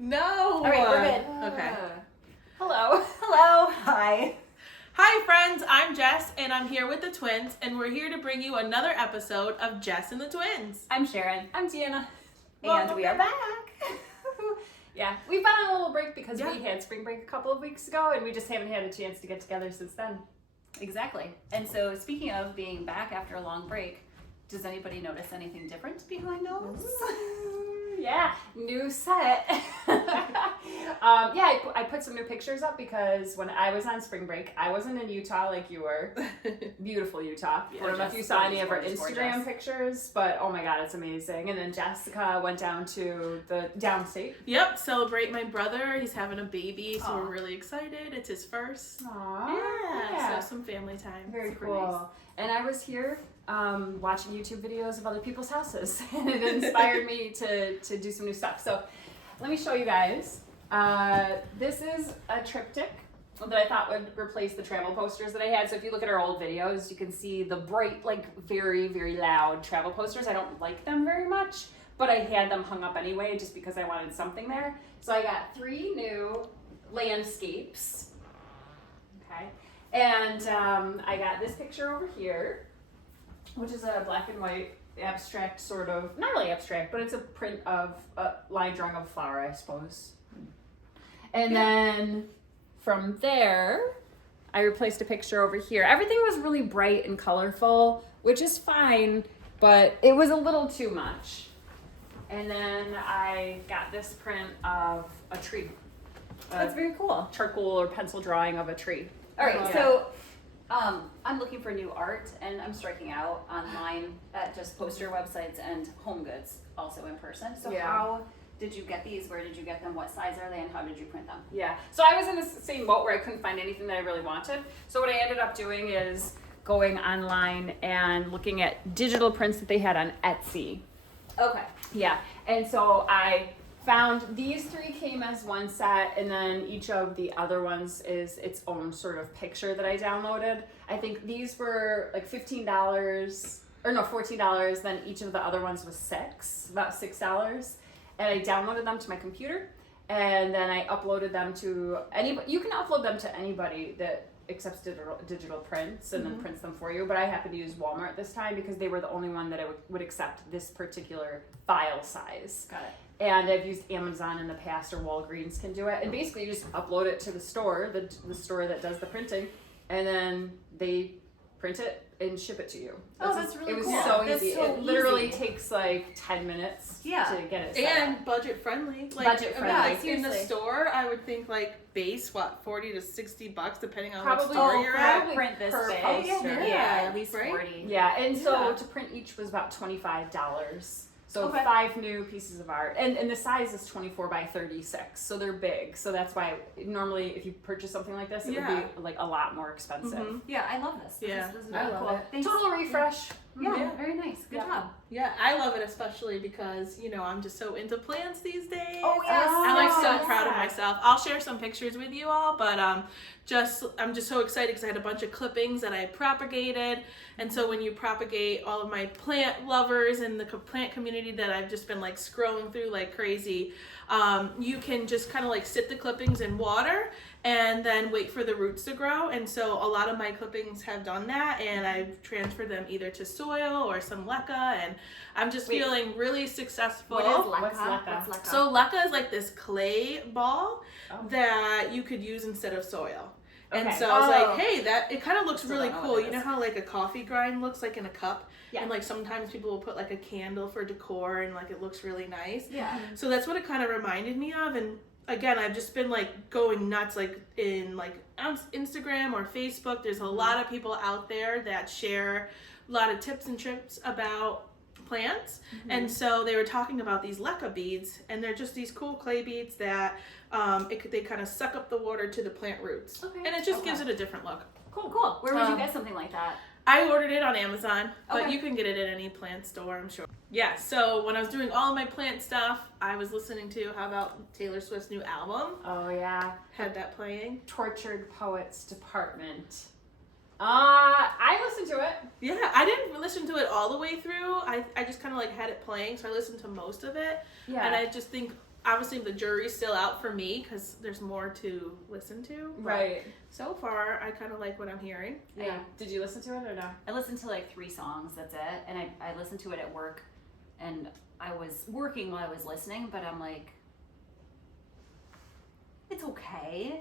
No. All right, we're good. Okay. Hello. Hello. Hi. Hi, friends. I'm Jess, and I'm here with the twins, and we're here to bring you another episode of Jess and the Twins. I'm Sharon. I'm Deanna. Welcome And we are back. Yeah, we've been on a little break because we had spring break a couple of weeks ago, and we just haven't had a chance to get together since then. Exactly. And so speaking of being back after a long break, does anybody notice anything different behind us? Yeah, new set. I put some new pictures up because when I was on spring break, I wasn't in Utah like you were. Beautiful Utah. I don't know if you saw any of our Instagram pictures, but oh my god, it's amazing. And then Jessica went down to the downstate. Yep, celebrate my brother. He's having a baby, so we're really excited. It's his first. Aww. Yeah, so some family time. Very Super cool. nice. And I was here watching YouTube videos of other people's houses, and it inspired me to do some new stuff. So let me show you guys. This is a triptych that I thought would replace the travel posters that I had. So if you look at our old videos, you can see the bright, like very, very loud travel posters. I don't like them very much, but I had them hung up anyway just because I wanted something there. So I got 3 new landscapes. Okay. And I got this picture over here, which is a black and white abstract sort of, not really abstract, but it's a print of a line drawing of a flower, I suppose. And then from there, I replaced a picture over here. Everything was really bright and colorful, which is fine, but it was a little too much. And then I got this print of a tree. That's very cool. Charcoal or pencil drawing of a tree. All right, so I'm looking for new art, and I'm striking out online at just poster websites and Home Goods, also in person. So how did you get these? Where did you get them? What size are they, and how did you print them? Yeah, so I was in the same boat where I couldn't find anything that I really wanted. So what I ended up doing is going online and looking at digital prints that they had on Etsy. Okay. Yeah, and so I found these 3 came as one set, and then each of the other ones is its own sort of picture that I downloaded. I think these were like $15, or no, $14, then each of the other ones was about $6. And I downloaded them to my computer, and then I uploaded them to anybody. You can upload them to anybody that accepts digital prints and then prints them for you, but I happened to use Walmart this time because they were the only one that I would accept this particular file size. Got it. And I've used Amazon in the past, or Walgreens can do it. And basically you just upload it to the store, the store that does the printing, and then they print it and ship it to you. That's really cool. It was so That's easy. so It literally easy. takes like 10 minutes to get it set And up. budget friendly. Budget friendly. In the store, I would think like base, $40 to $60 depending on what Probably. store you're at. Probably Print this per big. poster. Yeah, at least Right? 40. Yeah, and so Yeah. to print each was about $25. So Okay. 5 new pieces of art, and the size is 24 by 36, so they're big. So that's why normally if you purchase something like this, it would be like a lot more expensive. Yeah, I love this. Yeah. This is I really love cool. it. Thanks. Total refresh. Yeah, very nice. Good job. Yeah, I love it especially because, I'm just so into plants these days. Oh, yes. I'm like so Yes. proud of myself. I'll share some pictures with you all, but I'm just so excited because I had a bunch of clippings that I propagated. And so when you propagate, all of my plant lovers and the plant community that I've just been like scrolling through like crazy, you can just kind of like sit the clippings in water and then wait for the roots to grow. And so a lot of my clippings have done that, and I've transferred them either to soil or some leca, and I'm just feeling really successful. What is leca? What's leca? What's leca? So leca is like this clay ball that you could use instead of soil. And Okay. so I was like, hey, it kind of looks Still really don't know cool. what it You know is. how like a coffee grind looks like in a cup? Yeah. And like sometimes people will put like a candle for decor and like it looks really nice. Yeah. So that's what it kind of reminded me of. And again, I've just been like going nuts like in like on Instagram or Facebook. There's a lot of people out there that share a lot of tips and tricks about plants. And so they were talking about these leca beads, and they're just these cool clay beads that they kind of suck up the water to the plant roots. Okay. And it just gives it a different look. Cool. Where would you get something like that? I ordered it on Amazon, but Okay. you can get it at any plant store, I'm sure. Yeah, so when I was doing all of my plant stuff, I was listening to, how about Taylor Swift's new album? Oh yeah, Had that playing. Tortured Poets Department. I listened to it. Yeah, I didn't listen to it all the way through. I just kind of like had it playing, so I listened to most of it. Yeah. And I just think obviously the jury's still out for me because there's more to listen to. Right. So far, I kind of like what I'm hearing. Yeah. Did you listen to it or no? I listened to like 3 songs, that's it. And I listened to it at work, and I was working while I was listening, but I'm like, it's okay.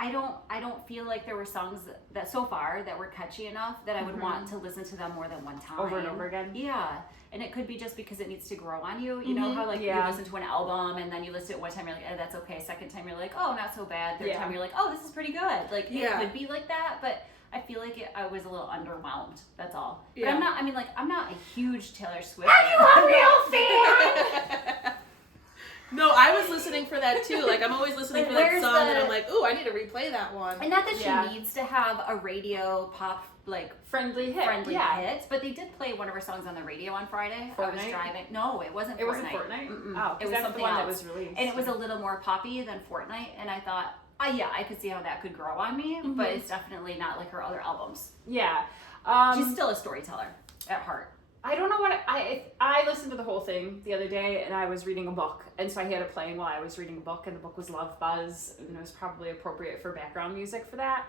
I don't feel like there were songs that so far that were catchy enough that I would want to listen to them more than one time. Over and over again? Yeah. And it could be just because it needs to grow on you. You know how like you listen to an album and then you listen to it one time, you're like, oh, that's okay. Second time, you're like, oh, not so bad. Third time, you're like, oh, this is pretty good. Like, it could be like that, but I feel like I was a little underwhelmed. That's all. But I'm not a huge Taylor Swift fan. Are you a real fan? No, I was listening for that too. Like, I'm always listening for that song, and I'm like, ooh, I need to replay that one. And not that she needs to have a radio pop, like, friendly hit, but they did play one of her songs on the radio on Friday. Fortnite? I was driving. No, it wasn't Fortnite. It wasn't Fortnite? Oh, it was that's something the one else. that was released. And it was a little more poppy than Fortnite, and I thought, I could see how that could grow on me, but it's definitely not like her other albums. Yeah. She's still a storyteller at heart. I don't know what I listened to the whole thing the other day, and I was reading a book, and so I had it playing while I was reading a book, and the book was Love Buzz, and it was probably appropriate for background music for that.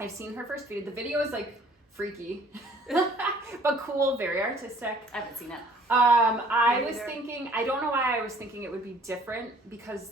I've seen her first video. The video is like freaky, but cool, very artistic. I haven't seen it. I was thinking, I don't know why I was thinking it would be different, because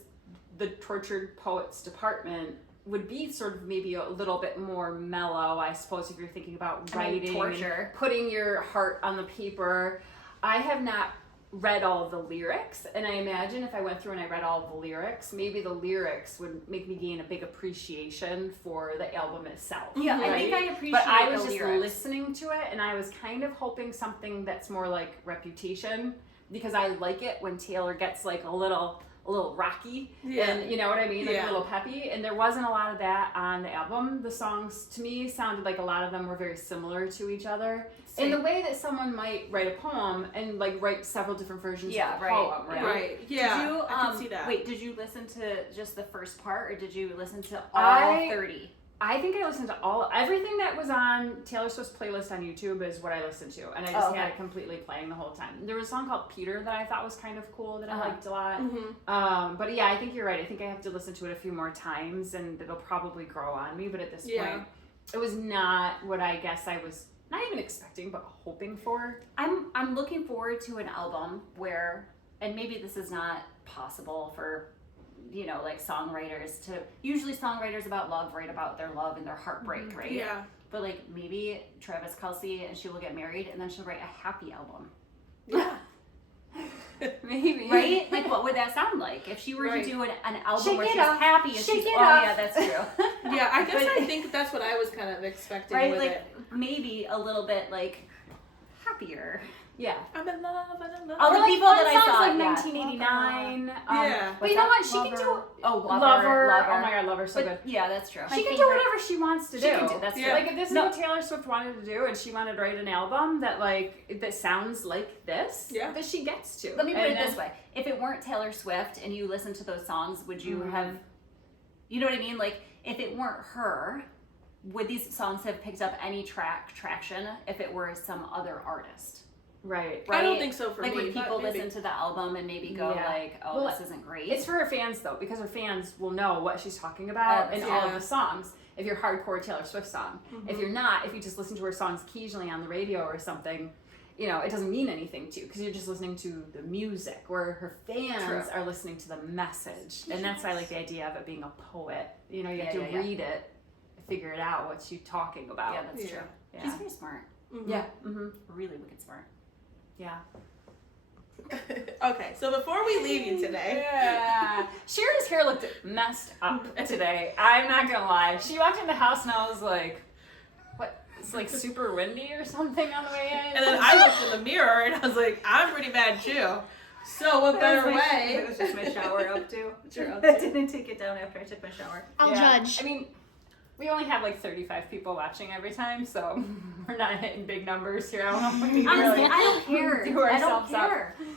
the Tortured Poets department would be sort of maybe a little bit more mellow, I suppose, if you're thinking about writing, torture, putting your heart on the paper. I have not read all of the lyrics, and I imagine if I went through and I read all of the lyrics, maybe the lyrics would make me gain a big appreciation for the album itself. Yeah, right? I think I appreciate But I was the just lyrics. listening to it, and I was kind of hoping something that's more like Reputation, because I like it when Taylor gets like a little rocky, and you know what I mean, like a little peppy, and there wasn't a lot of that on the album. The songs to me sounded like a lot of them were very similar to each other in the way that someone might write a poem and like write several different versions of the poem, right? Yeah, did you, I can see that. Wait, did you listen to just the first part, or did you listen to all 30? I think I listened to everything that was on Taylor Swift's playlist on YouTube is what I listened to, and I just had it completely playing the whole time. There was a song called Peter that I thought was kind of cool that I liked a lot. But yeah, I think you're right. I think I have to listen to it a few more times, and it'll probably grow on me. But at this point, it was not what I guess I was not even expecting, but hoping for. I'm looking forward to an album where, and maybe this is not possible for, you know, like songwriters to, usually songwriters about love write about their love and their heartbreak, right? Yeah. But like maybe Travis Kelce and she will get married and then she'll write a happy album. Yeah. Maybe. Right? Like what would that sound like? If she were to do an album Shake where it she's up. happy and Shake she's, it oh up. yeah, that's true. Yeah, I guess I think that's what I was kind of expecting Right? with Like it. maybe a little bit like happier. Yeah. I'm in love, I'm in love. All the Or, like, people fun that I songs saw, like yeah. 1989. Yeah. But you know what? She can do Lover. Oh my God, Lover, so good. Yeah, that's true. She can do whatever she wants to do. She can do, that's true. Like if this is what Taylor Swift wanted to do, and she wanted to write an album that sounds like this, that she gets to. Let me put it this way: if it weren't Taylor Swift and you listened to those songs, would you have? You know what I mean? Like if it weren't her, would these songs have picked up any traction if it were some other artist? Right. I don't think so for me. Like when people maybe. listen to the album and maybe go like, "Oh, this isn't great." It's for her fans though, because her fans will know what she's talking about in all of the songs. If you're hardcore Taylor Swift song, if you're not, if you just listen to her songs occasionally on the radio or something, you know, it doesn't mean anything to you because you're just listening to the music. Where her fans are listening to the message, and that's why I like the idea of it being a poet. You know, you have to read it, figure it out what she's talking about. Yeah, that's true. Yeah. She's very smart. Yeah. Really wicked smart. Yeah. Okay, so before we leave you today, Shira's hair looked messed up today. I'm not gonna lie. She walked in the house and I was like, "What? It's like super windy or something on the way in." and then I looked in the mirror and I was like, I'm pretty bad too. So what better way? It was just my shower up too. I didn't take it down after I took my shower. I'll judge. I mean, we only have like 35 people watching every time, so we're not hitting big numbers here. I don't know if we can Honestly, really I don't care. do ourselves up.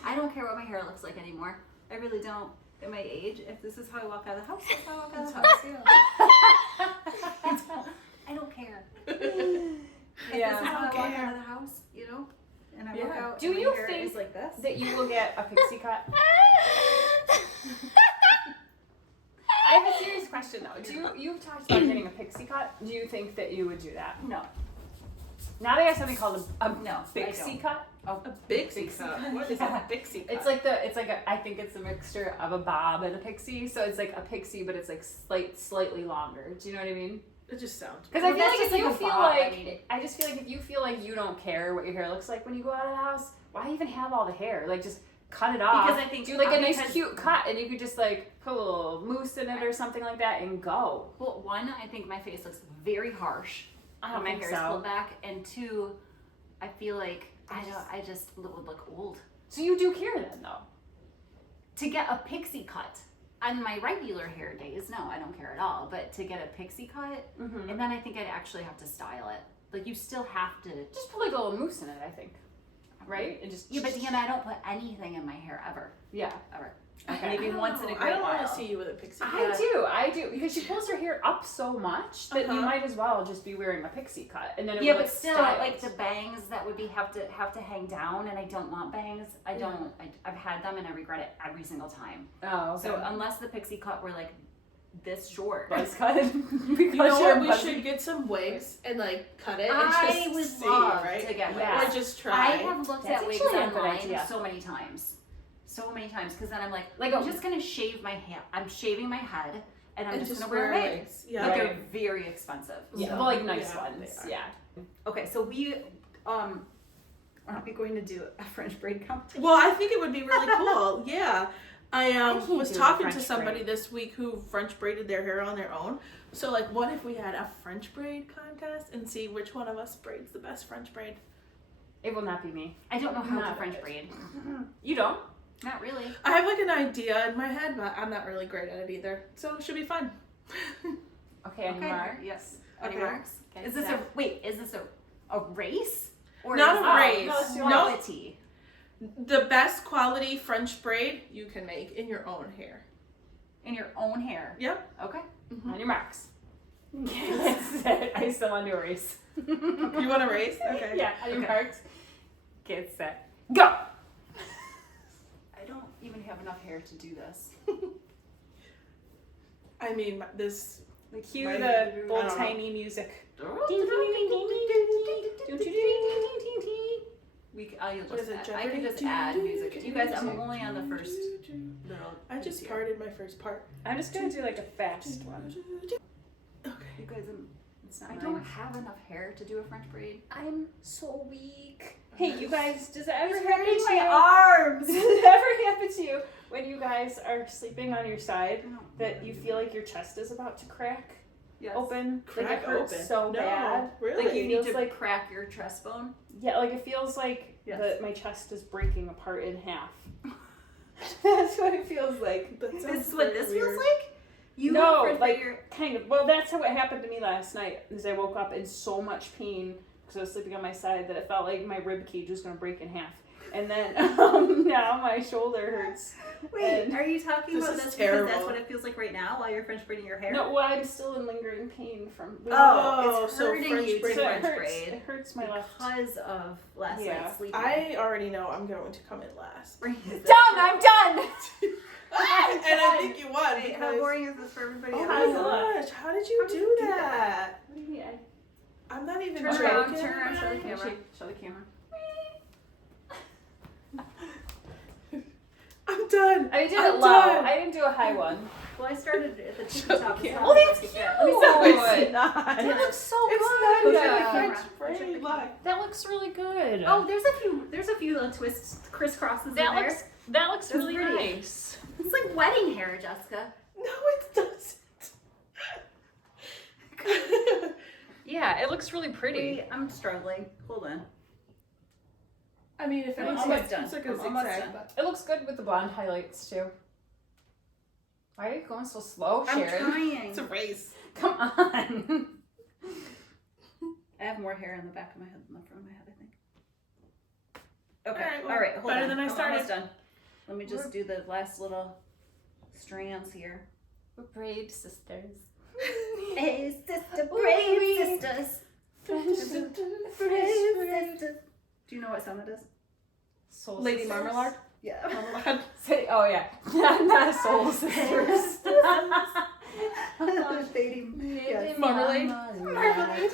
I don't care what my hair looks like anymore. I really don't. At my age, if this is how I walk out of the house, that's how I walk out of the house. I don't care. If this is how I walk out of the house, you know? and I walk out. Do and you my hair think is like this? that you will get a pixie cut? I have a serious question though. You've talked about getting a pixie cut. Do you think that you would do that? No. Now they have something called a No, pixie cut. A Bixie cut. What is a Bixie cut? It's like I think it's a mixture of a bob and a pixie. So it's like a pixie, but it's like slightly longer. Do you know what I mean? It just sounds. Because I feel like if you feel like I just feel like if you feel like you don't care what your hair looks like when you go out of the house, why even have all the hair? Like just cut it off. Because I think do like a nice cute cut, and you could just like put a little mousse in it or something like that and go. Well, one, I think my face looks very harsh when my hair is pulled back, and two, I feel like I just would look old. So you do care then, though? To get a pixie cut on my regular hair days, no, I don't care at all. But to get a pixie cut, and then I think I'd actually have to style it. Like you still have to just put like a little mousse in it, I think. Right? And just but Deanna, I don't put anything in my hair ever. Yeah. Ever. Okay. Maybe once in a great I don't while. want to see you with a pixie cut. I do, because she pulls her hair up so much that you might as well just be wearing a pixie cut, and then it but still, like the bangs that would have to hang down, and I don't want bangs. I've had them, and I regret it every single time. Oh, okay. So unless the pixie cut were like this short, buzz cut. You know what? We should get some wigs and like cut it. And I just would see, love right? to get wigs. Yeah. Or just try. I have looked That's at wigs actually a good online idea. so many times. Because then I'm like I'm just gonna shave my hair. I'm shaving my head, and I'm just gonna wear wigs. Yeah, but they're very expensive. Yeah, So, well, like nice yeah, ones. they are. Yeah. Okay, so we aren't we going to do a French braid competition? Well, I think it would be really cool. Yeah. I can't was do a talking to French somebody braid. this week who French braided their hair on their own. So, like, what if we had a French braid contest and see which one of us braids the best French braid? It will not be me. I don't know how to Not French it. braid. You don't? Not really. I have, like, an idea in my head, but I'm not really great at it either. So, it should be fun. Okay, any mark? Yes. Okay. Any marks? Is this a race? Or Not is a race. no, it's No. quality? The best quality French braid you can make in your own hair. In your own hair. Yep. Okay. On your marks. I still want to do a race. You want to race? Okay. Yeah, on your Okay. marks. Get set. Go! I don't even have enough hair to do this. I mean, this. Cue Right. the old I don't know. timey music. What is it, I can Jeopardy? just add music. You guys, I'm only on the first little. I just piece parted my first part. I'm just gonna do like a fast one. Okay. You guys, I mine. don't have enough hair to do a French braid. I'm so weak. Hey, you guys, does it ever It's happen hurting to you? my arms. Does it ever happen to you when you guys are sleeping on your side that you feel like your chest is about to crack open? Crack like it hurts open? so No, bad. really? Like You it need feels to like crack your chest bone. yeah, like it feels like Yes. that my chest is breaking apart in half. That's what it feels like. That This sounds is what very this weird. feels like? You No, French like- braid your Kind of. Well, that's how it happened to me last night. Is I woke up in so much pain because I was sleeping on my side that it felt like my rib cage was going to break in half. And then now my shoulder hurts. Wait, And- are you talking This about is this terrible. because that's what it feels like right now while you're French braiding your hair? No, well, I'm still in lingering pain from. Oh, it's so hurting French you braid to so it French hurts. braid It hurts my left. because of last Yeah. night's sleeping. I already know I'm going to come in last. Done! I'm done. And I think you won. Wait, how because- boring is this for everybody Oh else? my gosh, how did you do that? What do you mean? I'm not even Turn joking. around, show the camera. Show the camera. I'm done. I did I'm it low. done. I didn't do a high one. Well, I started at the tippy Show top. the as camera. well. Oh, that's cute. Let me No, see. it's not. That looks so It's good. not Go even check the a camera. French Go check the braid. camera. Look. That looks really good. Oh, there's a few little twists, crisscrosses in there. That looks That's really pretty. nice. It's like wedding hair, Jessica. No, it doesn't. Yeah, it looks really pretty. Wait, I'm struggling. Hold on. I mean, if I'm it's almost like, done. it's like a I'm almost zigzag, done. but It looks good with the blonde highlights too. Why are you going so slow, I'm Sharon? trying. it's a race. Come on. I have more hair in the back of my head than the front of my head, I think. Okay. Alright, well, All right. Hold better on. than I I'm started. almost done. Let me just do the last little strands here. We're braid sisters. Hey, sister, brave sisters. Sisters. Do you know what sun it is? Soul Lady Sisters? Marmalade. Yeah. Marmalade. Say, oh yeah, not Soul Sisters. Lady. Yes. Marmalade. Marmalade.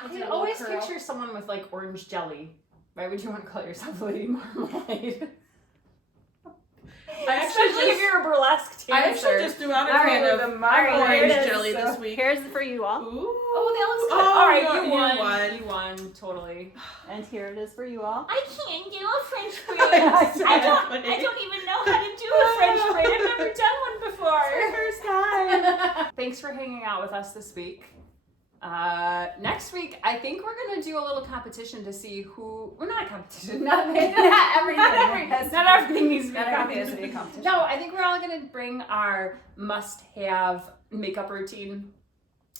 I I'll do can a little always curl. picture someone with like orange jelly. Why would you want to call yourself Lady Marmalade? I actually Especially if you're a burlesque dancer. I actually just threw out a All can right, of the marmalade orange is jelly so- this week. Here's for you all. Ooh. Oh, that looks good. All right, no, you won. You won, totally. And here it is for you all. I can't do a French braid. I don't even know how to do a French braid. I've never done one before. First time. Thanks for hanging out with us this week. Next week, I think we're gonna do a little competition to see who. Well, not a competition. Not everything. Not everything needs to be a Not everything has to competition. be a competition. No, I think we're all gonna bring our must-have makeup routine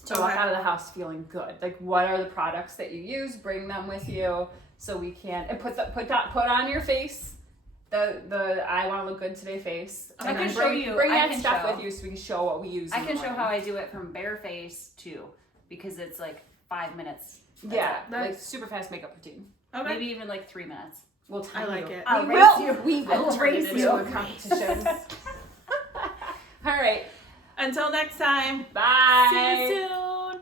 to walk Okay. out of the house feeling good. Like, what are the products that you use? Bring them with you so we can and put on your face. The I want to look good today face. I And can then show bring, you. Bring I that can stuff show. with you so we can show what we use. I in can the show morning. how I do it from bare face too, because it's like 5 minutes. That's Yeah, it. like Nice. super fast makeup routine. Okay. Maybe even like 3 minutes. We'll I time like you. it. I'll We race will. you. We will I'll turn it race into you. a competition. All right. Until next time. Bye. See you soon.